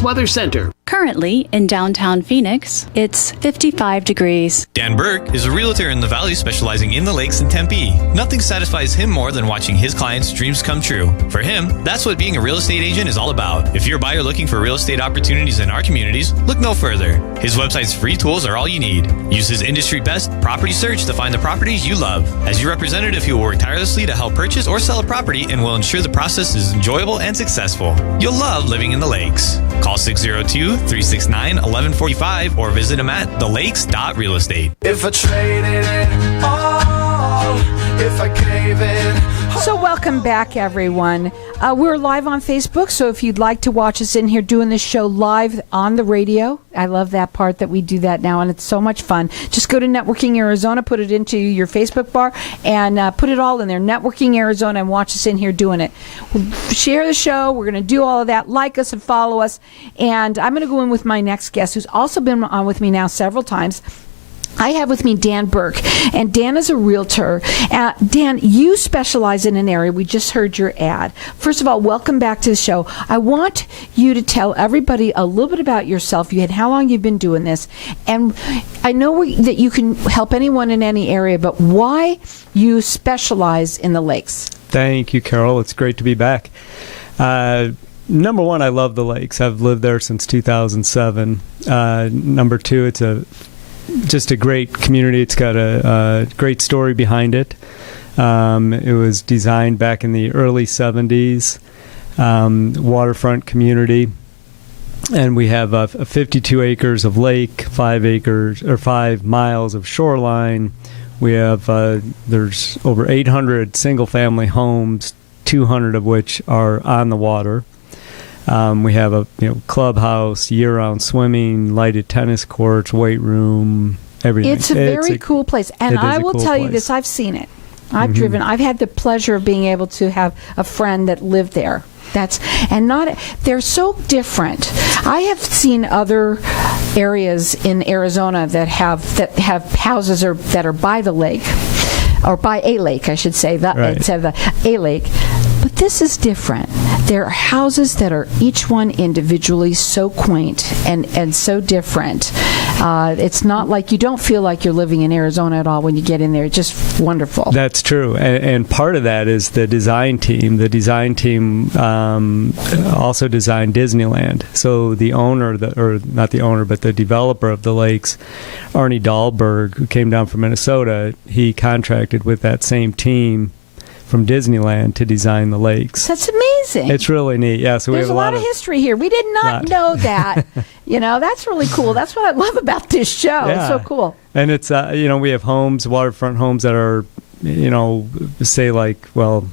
Weather Center. Currently, in downtown Phoenix, it's 55 degrees. Dan Birk is a realtor in the Valley specializing in the lakes in Tempe. Nothing satisfies him more than watching his clients' dreams come true. For him, that's what being a real estate agent is all about. If you're a buyer looking for real estate opportunities in our communities, look no further. His website's free tools are all you need. Use his industry-best property search to find the properties you love. As your representative, he will work tirelessly to help purchase or sell a property and will ensure the process is enjoyable and successful. You'll love living in the lakes. Call 602-369-1145 or visit him at thelakes.realestate. If I traded it all, if I gave it. So welcome back, everyone. We're live on Facebook, so if you'd like to watch us in here doing this show live on the radio, I love that part that we do that now, and it's so much fun. Just go to Networking Arizona, put it into your Facebook bar, and put it all in there, Networking Arizona, and watch us in here doing it. Share the show. We're going to do all of that. Like us and follow us. And I'm going to go in with my next guest, who's also been on with me now several times. I have with me Dan Birk, and Dan is a realtor. Dan, you specialize in an area. We just heard your ad. First of all, welcome back to the show. I want you to tell everybody a little bit about yourself. You had how long you've been doing this, and I know that you can help anyone in any area, but why you specialize in the lakes? Thank you, Carol. It's great to be back. Number one, I love the lakes. I've lived there since 2007. Number two, it's just a great community. It's got a great story behind it. It was designed back in the early 70s, waterfront community. And we have 52 acres of lake, 5 miles of shoreline. We have, there's over 800 single-family homes, 200 of which are on the water. We have a clubhouse, year-round swimming, lighted tennis courts, weight room, everything. It's a very cool place. And I will tell you this, I've seen it. I've driven. I've had the pleasure of being able to have a friend that lived there. They're so different. I have seen other areas in Arizona that have houses that are by the lake, or by a lake, I should say, instead of a lake. But this is different. There are houses that are each one individually so quaint and so different. It's not like, you don't feel like you're living in Arizona at all when you get in there. It's just wonderful. That's true. And part of that is the design team. The design team also designed Disneyland. So the owner, not the owner, but the developer of the lakes, Arnie Dahlberg, who came down from Minnesota, he contracted with that same team from Disneyland to design the lakes. That's amazing. It's really neat. Yeah, so there's we have a lot of history here. We did not know that. That's really cool. That's what I love about this show. Yeah. It's so cool. And it's we have homes, waterfront homes that are, say like, well,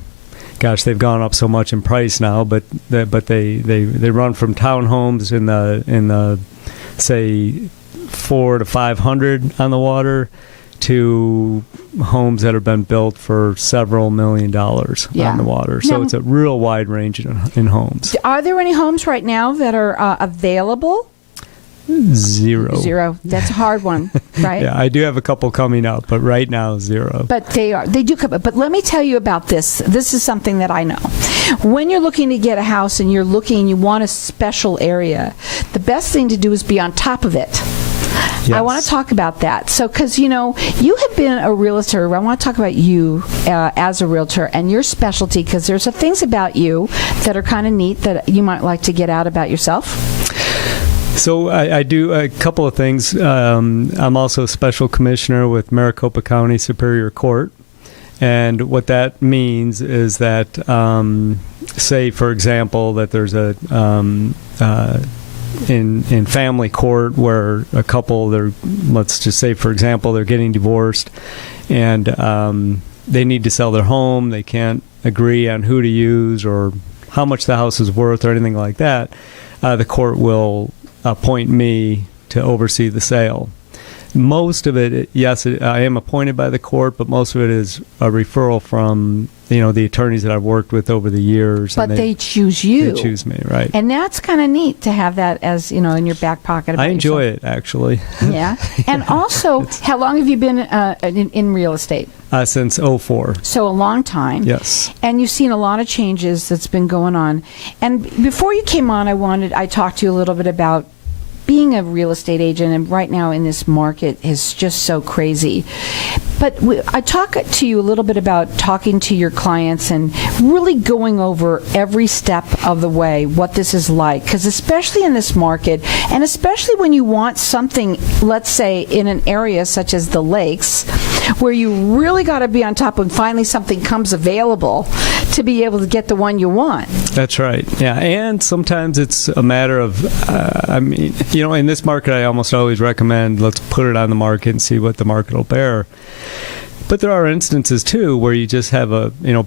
gosh, they've gone up so much in price now, but they run from townhomes in the say 400 to 500 on the water to homes that have been built for several $1 million on the water. So it's a real wide range in homes. Are there any homes right now that are available? Zero. That's a hard one, right? Yeah, I do have a couple coming up, but right now, zero. But they do come up. But let me tell you about this. This is something that I know. When you're looking to get a house and you want a special area, the best thing to do is be on top of it. Yes. I want to talk about that. So, because, you have been a realtor. I want to talk about you as a realtor and your specialty, because there's some things about you that are kind of neat that you might like to get out about yourself. So I do a couple of things. I'm also a special commissioner with Maricopa County Superior Court. And what that means is that, say, for example, that there's a... in family court where a couple, let's just say, for example, they're getting divorced and they need to sell their home. They can't agree on who to use or how much the house is worth or anything like that. The court will appoint me to oversee the sale. Most of it, yes, I am appointed by the court, but most of it is a referral from the attorneys that I've worked with over the years. But and they choose you. They choose me, right? And that's kind of neat to have that as in your back pocket. I enjoy it, actually. Yeah. And also, how long have you been in real estate? Since 2004. So a long time. Yes. And you've seen a lot of changes that's been going on. And before you came on, I talked to you a little bit about being a real estate agent, and right now in this market is just so crazy. But I talk to you a little bit about talking to your clients and really going over every step of the way what this is like, because especially in this market, and especially when you want something, let's say in an area such as the Lakes, where you really got to be on top when finally something comes available to be able to get the one you want. That's right. Yeah, and sometimes it's a matter of, in this market, I almost always recommend let's put it on the market and see what the market will bear. But there are instances too where you just have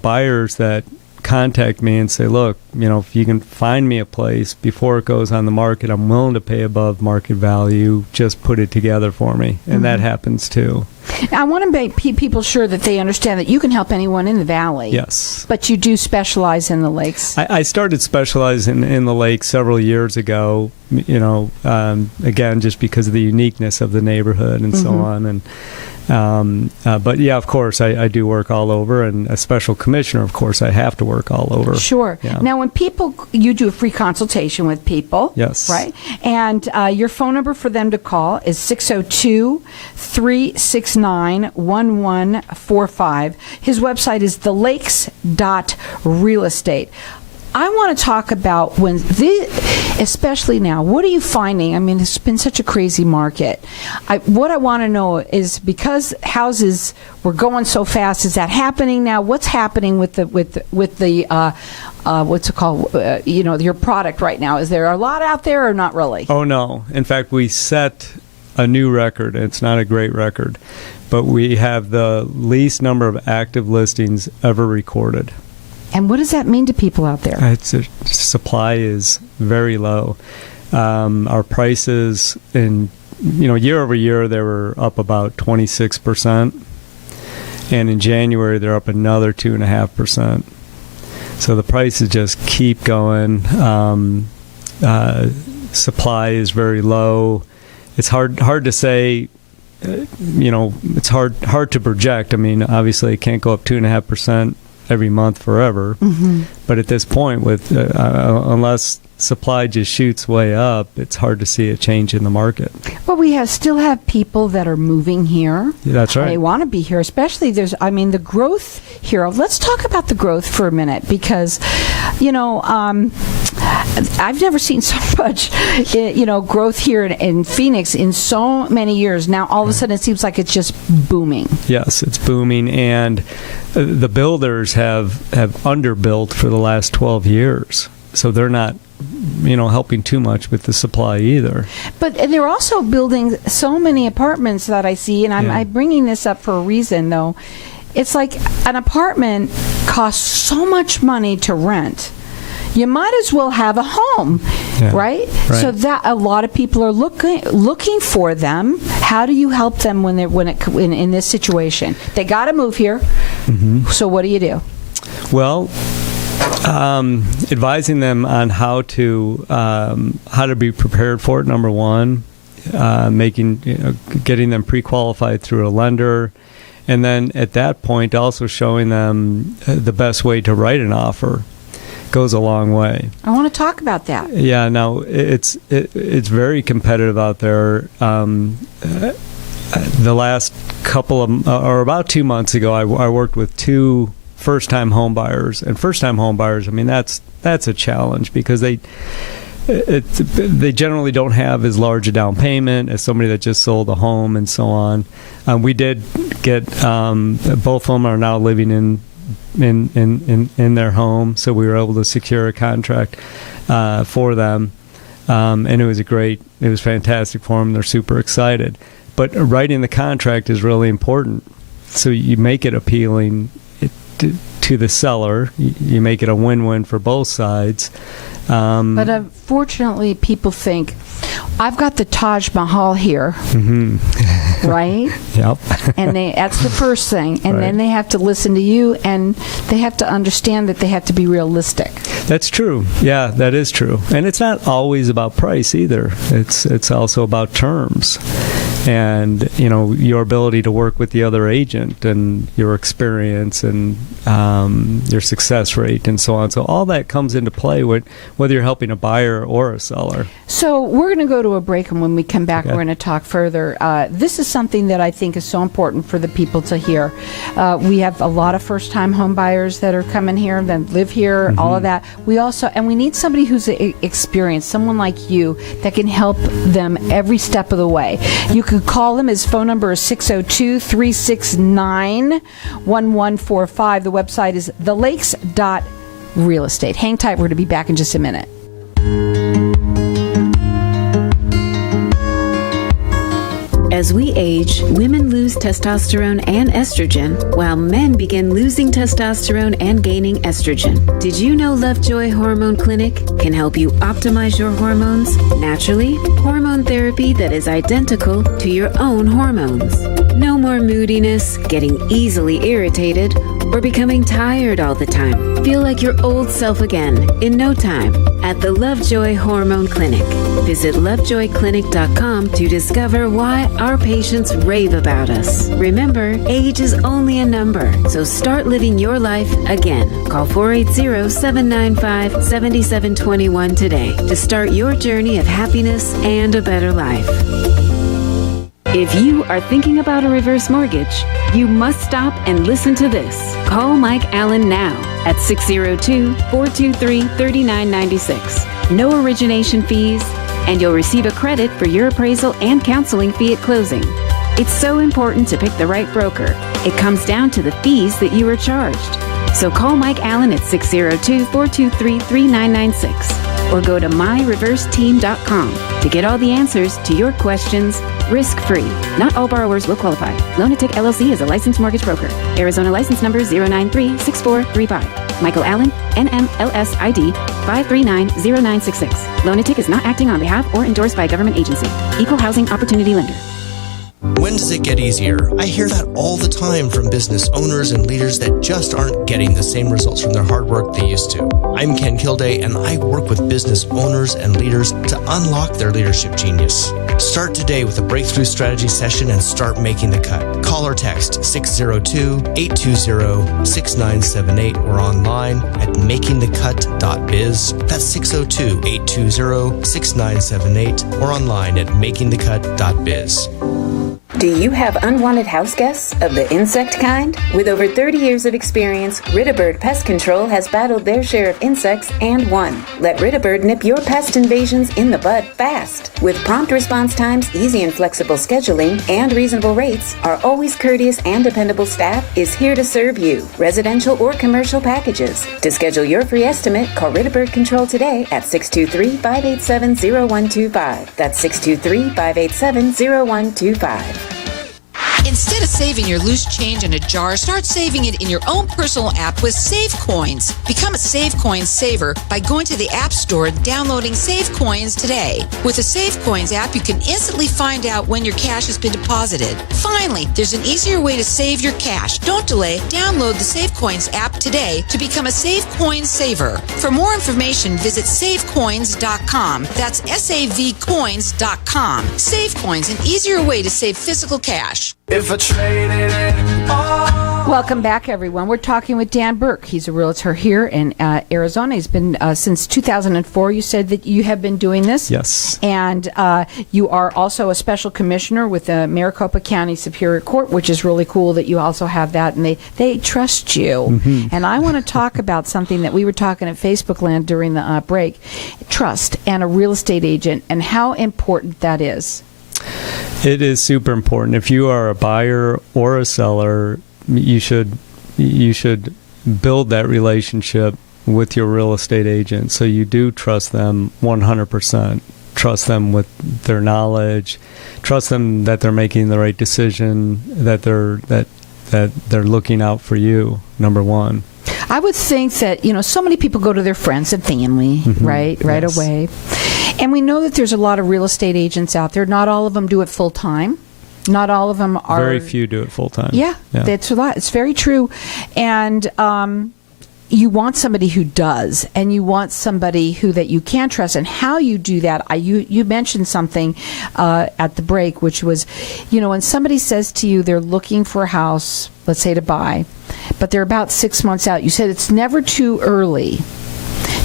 buyers that contact me and say, look, if you can find me a place before it goes on the market, I'm willing to pay above market value. Just put it together for me. And that happens too. I want to make people sure that they understand that you can help anyone in the valley. Yes. But you do specialize in the Lakes. I started specializing in the Lakes several years ago, again, just because of the uniqueness of the neighborhood and so on. And but yeah, of course, I do work all over, and a special commissioner, of course, I have to work all over. Sure. Yeah. Now, when you do a free consultation with people. Yes. Right? And your phone number for them to call is 602-369-1145. His website is thelakes.realestate. I want to talk about especially now, what are you finding? I mean, it's been such a crazy market. What I want to know is, because houses were going so fast, is that happening now? What's happening with the what's it called? Your product right now? Is there a lot out there or not really? Oh, no. In fact, we set a new record. It's not a great record, but we have the least number of active listings ever recorded. And what does that mean to people out there? Supply is very low. Our prices year over year, they were up about 26%. And in January, they're up another 2.5%. So the prices just keep going. Supply is very low. It's hard to say. It's hard to project. I mean, obviously, it can't go up 2.5% every month forever. But at this point, with unless supply just shoots way up, it's hard to see a change in the market. Well, we still have people that are moving here. Yeah, that's right. They want to be here, especially the growth here. Let's talk about the growth for a minute, because, I've never seen so much, growth here in Phoenix in so many years. Now, all of a sudden, it seems like it's just booming. Yes, it's booming, and the builders have underbuilt for the last 12 years. So they're not, helping too much with the supply either. And they're also building so many apartments that I see, and I'm bringing this up for a reason, though. It's like an apartment costs so much money to rent. You might as well have a home, right? So that a lot of people are looking for them. How do you help them in this situation? They got to move here. So what do you do? Well, advising them on how to be prepared for it. Number one, getting them pre-qualified through a lender, and then at that point, also showing them the best way to write an offer. Goes a long way. I want to talk about that. Yeah, no, it's very competitive out there. The last couple of, or about 2 months ago, I worked with two first-time home buyers. And first-time home buyers, I mean, that's a challenge, because they generally don't have as large a down payment as somebody that just sold a home and so on. We did get both of them are now living in their home, so we were able to secure a contract for them, and it was fantastic for them. They're super excited, but writing the contract is really important, so you make it appealing to the seller. You make it a win-win for both sides, But unfortunately, people think, I've got the Taj Mahal here, right? Yep. And that's the first thing. And Right. then they have to listen to you, and they have to understand that they have to be realistic. That's true. Yeah, that is true. And it's not always about price either. It's also about terms. And, your ability to work with the other agent and your experience and your success rate and so on. So all that comes into play whether you're helping a buyer or a seller. So we're going to go to a break, and when we come back, Okay. we're going to talk further. This is something that I think is so important for the people to hear. We have a lot of first-time home buyers that are coming here, that live here, all of that. We need somebody who's experienced, someone like you, that can help them every step of the way. You can call him. His phone number is 602-369-1145. The website is thelakes.realestate. Hang tight. We're going to be back in just a minute. As we age, women lose testosterone and estrogen, while men begin losing testosterone and gaining estrogen. Did you know Lovejoy Hormone Clinic can help you optimize your hormones naturally? Hormone therapy that is identical to your own hormones. No more moodiness, getting easily irritated, or becoming tired all the time. Feel like your old self again in no time at the Lovejoy Hormone Clinic. Visit lovejoyclinic.com to discover why our patients rave about us. Remember, age is only a number, so start living your life again. Call 480-795-7721 today to start your journey of happiness and a better life. If you are thinking about a reverse mortgage, you must stop and listen to this. Call Mike Allen now at 602-423-3996. No origination fees, and you'll receive a credit for your appraisal and counseling fee at closing. It's so important to pick the right broker. It comes down to the fees that you are charged. So call Mike Allen at 602-423-3996 or go to myreverseteam.com to get all the answers to your questions risk-free. Not all borrowers will qualify. Lonatic LLC is a licensed mortgage broker. Arizona license number 0936435. Michael Allen, NMLS ID 5390966. Lonatic is not acting on behalf or endorsed by a government agency. Equal housing opportunity lender. When does it get easier? I hear that all the time from business owners and leaders that just aren't getting the same results from their hard work they used to. I'm Ken Kilday, and I work with business owners and leaders to unlock their leadership genius. Start today with a breakthrough strategy session and start making the cut. Call or text 602-820-6978 or online at makingthecut.biz. That's 602-820-6978 or online at makingthecut.biz. Do you have unwanted house guests of the insect kind? With over 30 years of experience, Ritterbird Pest Control has battled their share of insects and won. Let Ritterbird nip your pest invasions in the bud fast. With prompt response times, easy and flexible scheduling, and reasonable rates, our always courteous and dependable staff is here to serve you. Residential or commercial packages. To schedule your free estimate, call Ritterbird Control today at 623-587-0125. That's 623-587-0125. Instead of saving your loose change in a jar, start saving it in your own personal app with Save Coins. Become a Save Coins saver by going to the App Store and downloading Save Coins today. With the Save Coins app, you can instantly find out when your cash has been deposited. Finally, there's an easier way to save your cash. Don't delay. Download the Save Coins app today to become a Save Coins saver. For more information, visit savecoins.com. That's savcoins.com. Save Coins, an easier way to save physical cash. If I traded it all. Welcome back, everyone. We're talking with Dan Birk. He's a realtor here in Arizona. He's been since 2004. You said that you have been doing this? Yes. And you are also a special commissioner with the Maricopa County Superior Court, which is really cool that you also have that, and they trust you. Mm-hmm. And I want to talk about something that we were talking at Facebook Land during the break, trust and a real estate agent and how important that is. It is super important. If you are a buyer or a seller, you should build that relationship with your real estate agent so you do trust them 100%. Trust them with their knowledge. Trust them that they're making the right decision, that they're looking out for you, number one. I would think that, so many people go to their friends and family, right Yes. away. And we know that there's a lot of real estate agents out there. Not all of them do it full time. Not all of them are. Very few do it full time. Yeah, that's a lot. It's very true. And you want somebody who does, and you want somebody that you can trust. And how you do that, you mentioned something at the break, which was, when somebody says to you they're looking for a house, let's say to buy, but they're about 6 months out, you said it's never too early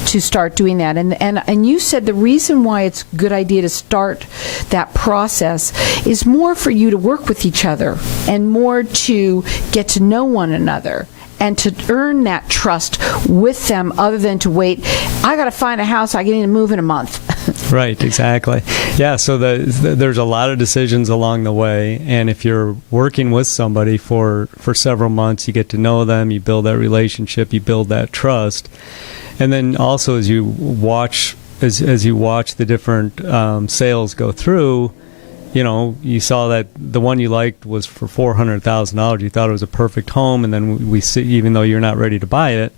to start doing that. And you said the reason why it's a good idea to start that process is more for you to work with each other and more to get to know one another and to earn that trust with them, other than to wait. I got to find a house. I need to move in a month. Right, exactly. Yeah, so there's a lot of decisions along the way, and if you're working with somebody for several months, you get to know them, you build that relationship, you build that trust. And then also as you watch the different sales go through, you saw that the one you liked was for $400,000. You thought it was a perfect home, and then we see, even though you're not ready to buy it,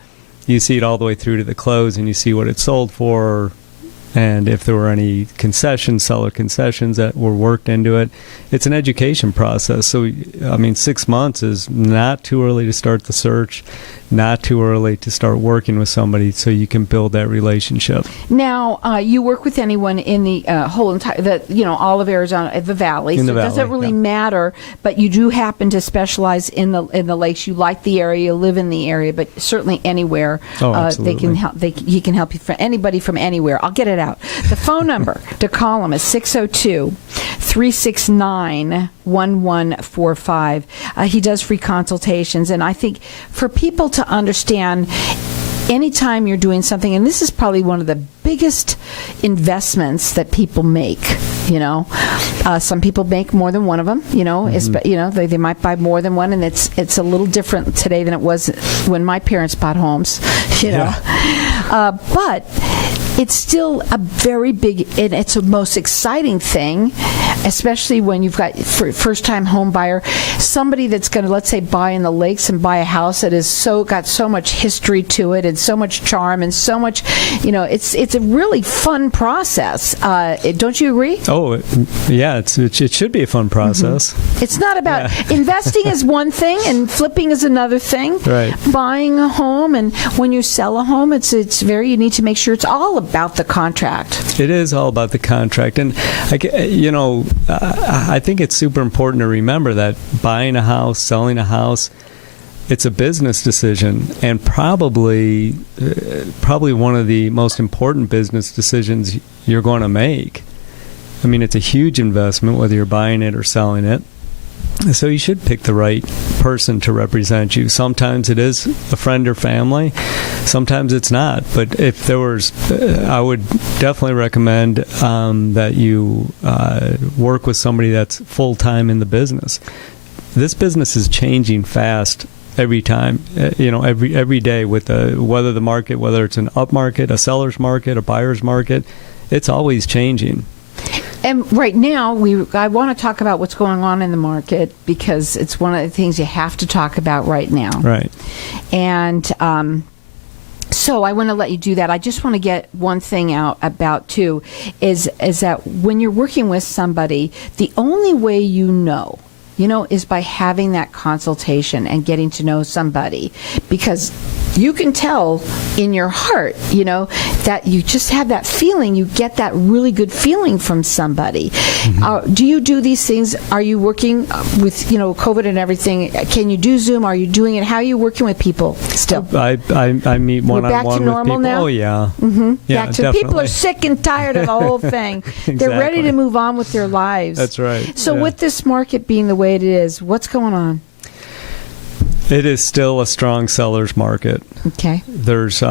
you see it all the way through to the close, and you see what it sold for, and if there were any seller concessions that were worked into it. It's an education process. So, 6 months is not too early to start the search, not too early to start working with somebody, so you can build that relationship. Now, you work with anyone in the whole entire, all of Arizona, the Valley. In the so it Valley, doesn't really matter, but you do happen to specialize in the lakes. You like the area, you live in the area, but certainly anywhere absolutely. they can help. He can help you. Anybody from anywhere. I'll get it out. The phone number to call him is 602-369-1145. He does free consultations, and I think for people to understand, anytime you're doing something, and this is probably one of the biggest investments that people make, some people make more than one of them, they might buy more than one, and it's a little different today than it was when my parents bought homes, but it's still a very big, and it's the most exciting thing, especially when you've got first-time home buyer, somebody that's going to, let's say, buy in the lakes and buy a house that is got so much history to it and so much charm and so much, it's a really fun process. Don't you agree? Oh, yeah, it should be a fun process. It's not about investing is one thing and flipping is another thing. Right. Buying a home, and when you sell a home, you need to make sure it's all about the contract. It is all about the contract, and I think it's super important to remember that buying a house, selling a house, it's a business decision, and probably one of the most important business decisions you're going to make. It's a huge investment, whether you're buying it or selling it. So you should pick the right person to represent you. Sometimes it is a friend or family. Sometimes it's not. But if there was, I would definitely recommend that you work with somebody that's full-time in the business. This business is changing fast every time, every day with whether it's an up market, a seller's market, a buyer's market, it's always changing. And right now, I want to talk about what's going on in the market, because it's one of the things you have to talk about right now. Right. And so I want to let you do that. I just want to get one thing out about, too, is that when you're working with somebody, the only way is by having that consultation and getting to know somebody, because you can tell in your heart, that you just have that feeling. You get that really good feeling from somebody. Do you do these things? Are you working with, COVID and everything? Can you do Zoom? Are you doing it? How are you working with people still? I meet one-on-one with people. We're back to normal now? Oh, yeah. Mm-hmm. Yeah, back to definitely. People are sick and tired of the whole thing. Exactly. They're ready to move on with their lives. That's right. So with this market being the way it is, what's going on? It is still a strong seller's market. Okay. There's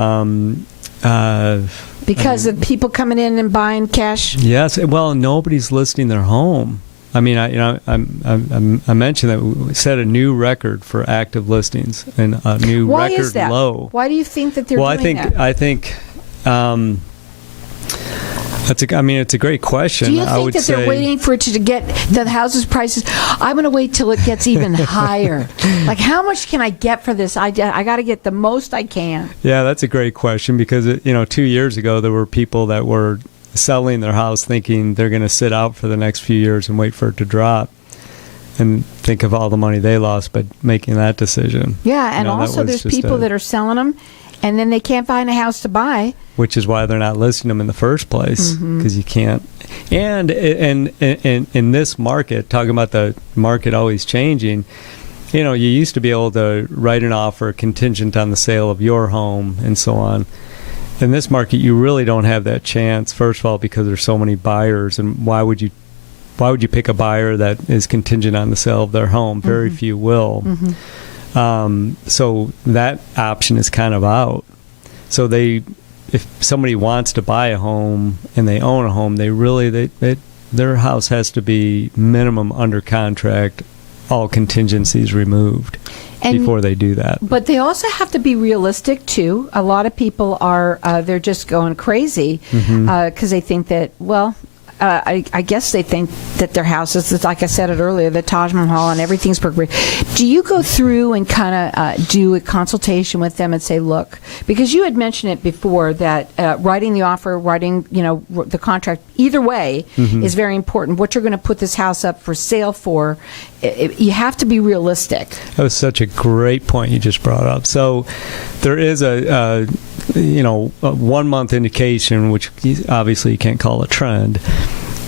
because of people coming in and buying cash. Yes. Well, nobody's listing their home. I mentioned that we set a new record for active listings and a new Why record is that? low. Why do you think that they're doing that? I think It's a great question. Do you I think would that they're say, waiting for it to get the houses prices? I'm going to wait till it gets even higher. Like, how much can I get for this? I got to get the most I can. Yeah, that's a great question because 2 years ago there were people that were selling their house thinking they're going to sit out for the next few years and wait for it to drop, and think of all the money they lost by making that decision. Yeah, and also there's people that are selling them, and then they can't find a house to buy. Which is why they're not listing them in the first place, because you can't. And in this market, talking about the market always changing, you used to be able to write an offer contingent on the sale of your home and so on. In this market, you really don't have that chance. First of all, because there's so many buyers, and why would you pick a buyer that is contingent on the sale of their home? Very few will. So that option is kind of out. So if somebody wants to buy a home and they own a home, their house has to be minimum under contract, all contingencies removed before they do that. But they also have to be realistic too. A lot of people are they're just going crazy because they think that, well, I guess they think that their houses, like I said it earlier, the Taj Mahal and everything's perfect. Do you go through and kind of do a consultation with them and say, look, because you had mentioned it before that writing the offer, writing the contract, either way is very important. What you're going to put this house up for sale for, you have to be realistic. That was such a great point you just brought up. So there is a 1 month indication, which obviously you can't call a trend,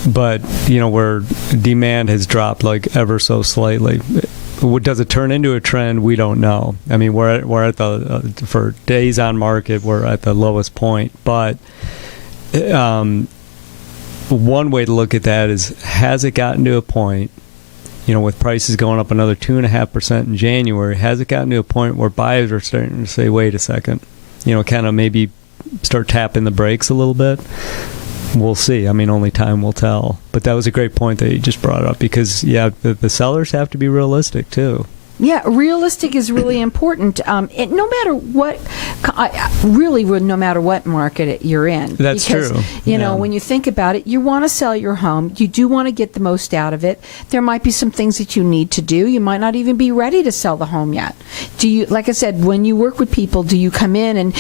but where demand has dropped like ever so slightly. Does it turn into a trend? We don't know. I mean, we're at the for days on market, we're at the lowest point. But one way to look at that is, has it gotten to a point, with prices going up another 2.5% in January, has it gotten to a point where buyers are starting to say, wait a second, kind of maybe start tapping the brakes a little bit? We'll see. I mean, only time will tell. But that was a great point that you just brought up because, the sellers have to be realistic too. Yeah, realistic is really important. No matter what, really, no matter what market you're in. That's because, true. When you think about it, you want to sell your home. You do want to get the most out of it. There might be some things that you need to do. You might not even be ready to sell the home yet. Do you, like I said, when you work with people, do you come in and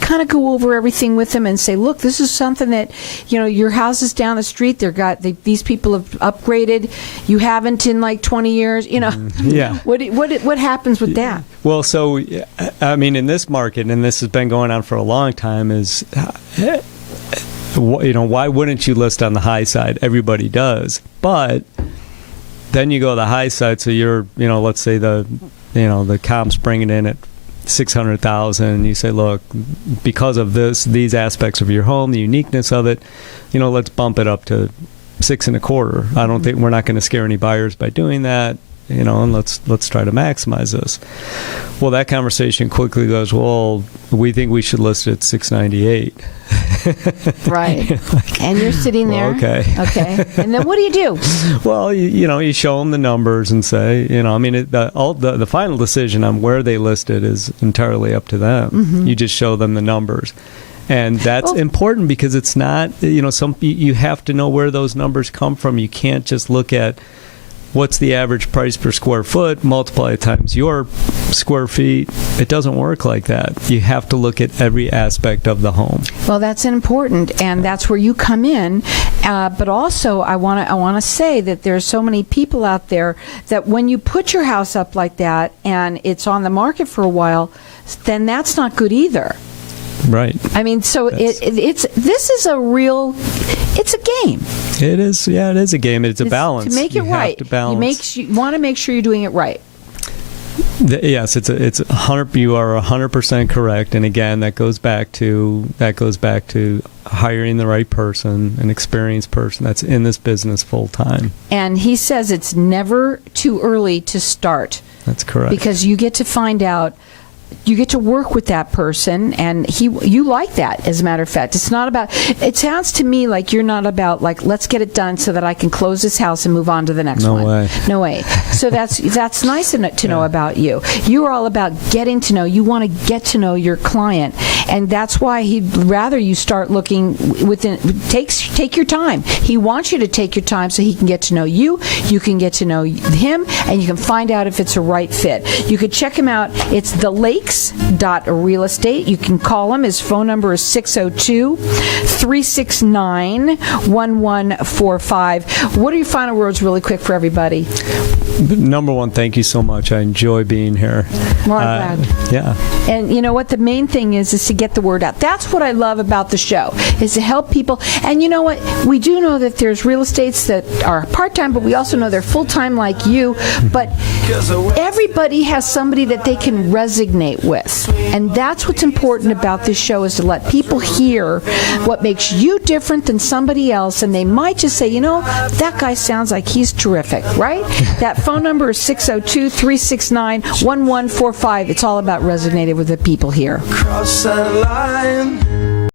kind of go over everything with them and say, look, this is something that, your house is down the street. These people have upgraded. You haven't in like 20 years. Yeah. What happens with that? Well, so, I mean, in this market, and this has been going on for a long time, is, why wouldn't you list on the high side? Everybody does. But then you go to the high side, so you're, let's say the comp's bringing in at $600,000, and you say, look, because of these aspects of your home, the uniqueness of it, let's bump it up to 6.25. I don't think we're not going to scare any buyers by doing that. And let's try to maximize this. Well, that conversation quickly goes, well, we think we should list it at $698. Right. And you're sitting there. Well, okay. And then what do you do? Well, you show them the numbers and say, the final decision on where they list it is entirely up to them. You just show them the numbers. And that's important because it's not, you have to know where those numbers come from. You can't just look at what's the average price per square foot, multiply it times your square feet. It doesn't work like that. You have to look at every aspect of the home. Well, that's important, and that's where you come in. But also, I want to say that there's so many people out there that when you put your house up like that and it's on the market for a while, then that's not good either. Right. I mean, so this is a game. It is. Yeah, it is a game. It's a balance. To make it right, you want to make sure you're doing it right. Yes, it's 100. You are 100% correct. And again, that goes back to hiring the right person, an experienced person that's in this business full time. And he says it's never too early to start. That's correct. Because you get to find out you get to work with that person, and you like that, as a matter of fact. It's not about, it sounds to me like you're not about, like, let's get it done so that I can close this house and move on to the next one. No way. So that's nice to know about you. You're all about getting to know. You want to get to know your client, and that's why he'd rather you start looking within. Take your time. He wants you to take your time so he can get to know you. You can get to know him, and you can find out if it's a right fit. You could check him out. It's thelakes.realestate. You can call him. His phone number is 602-369-1145. What are your final words, really quick, for everybody? Number one, thank you so much. I enjoy being here. Well, I'm glad. Yeah. And you know what? The main thing is to get the word out. That's what I love about the show, is to help people. And you know what? We do know that there's real estates that are part-time, but we also know they're full-time like you. But everybody has somebody that they can resonate with. And that's what's important about this show, is to let people hear what makes you different than somebody else. And they might just say, you know, that guy sounds like he's terrific, right? That phone number is 602-369-1145. It's all about resonating with the people here. Cross that line.